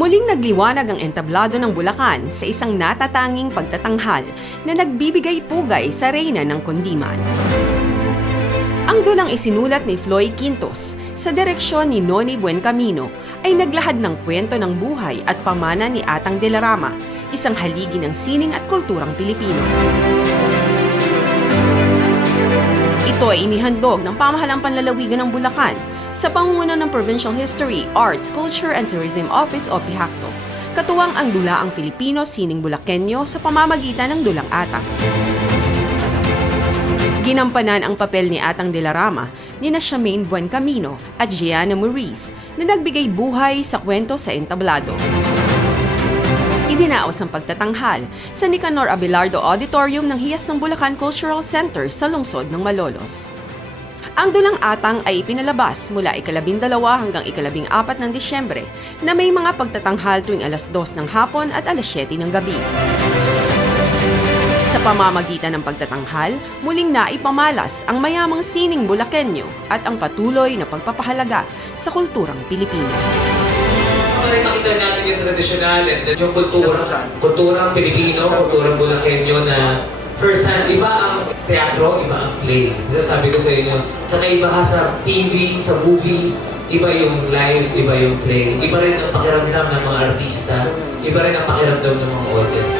Muling nagliwanag ang entablado ng Bulacan sa isang natatanging pagtatanghal na nagbibigay pugay sa reyna ng Kundiman. Ang dulang isinulat ni Floy Quintos sa direksyon ni Noni Buencamino ay naglahad ng kwento ng buhay at pamana ni Atang de la Rama, isang haligi ng sining at kulturang Pilipino. Ito ay inihandog ng Pamahalang Panlalawigan ng Bulacan sa pangunguna ng Provincial History, Arts, Culture and Tourism Office o PIHACTO, katuwang ang Dulaang Filipino Sining Bulakenyo sa pamamagitan ng Dulang Atang. Ginampanan ang papel ni Atang de la Rama ni Charmaine Buencamino at Gianna Maurice na nagbigay buhay sa kwento sa entablado. Idinaos ang pagtatanghal sa Nicanor Abelardo Auditorium ng Hiyas ng Bulacan Cultural Center sa lungsod ng Malolos. Ang Dulang Atang ay ipinalabas mula ika-12 hanggang ika-14 ng Disyembre na may mga pagtatanghal tuwing alas 2 ng hapon at alas 7 ng gabi. Sa pamamagitan ng pagtatanghal, muling naipamalas ang mayamang sining Bulakenyo at ang patuloy na pagpapahalaga sa kulturang Pilipino. Nakita natin yung tradisyonal at yung kulturang Pilipino, kulturang Bulakenyo na first hand, iba ang teatro, iba ang play. Sabi ko sa inyo, kakaiba ka sa TV, sa movie, iba yung live, iba yung play. Iba rin ang pakiramdam ng mga artista, iba rin ang pakiramdam ng mga audience.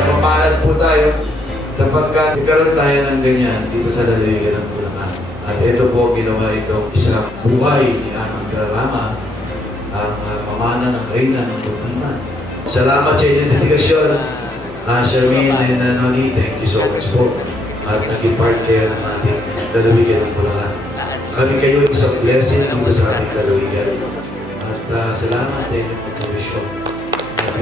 Napapalad po tayo kapag nagkaroon tayo ng ganyan dito sa lalawigan ng Bulacan. At ito po, ginawa ito isang buhay ni Atang de la Rama, ang pamana ng reyna ng Kundiman. Salamat sa identifikasyon, Charmaine and Noni, thank you so much po. At naging part kayo ng ating lalawigan ng Bulacan. Kami kayo isang blessing ang sa ating lalawigan. At salamat sa inyong pagkawisyon. At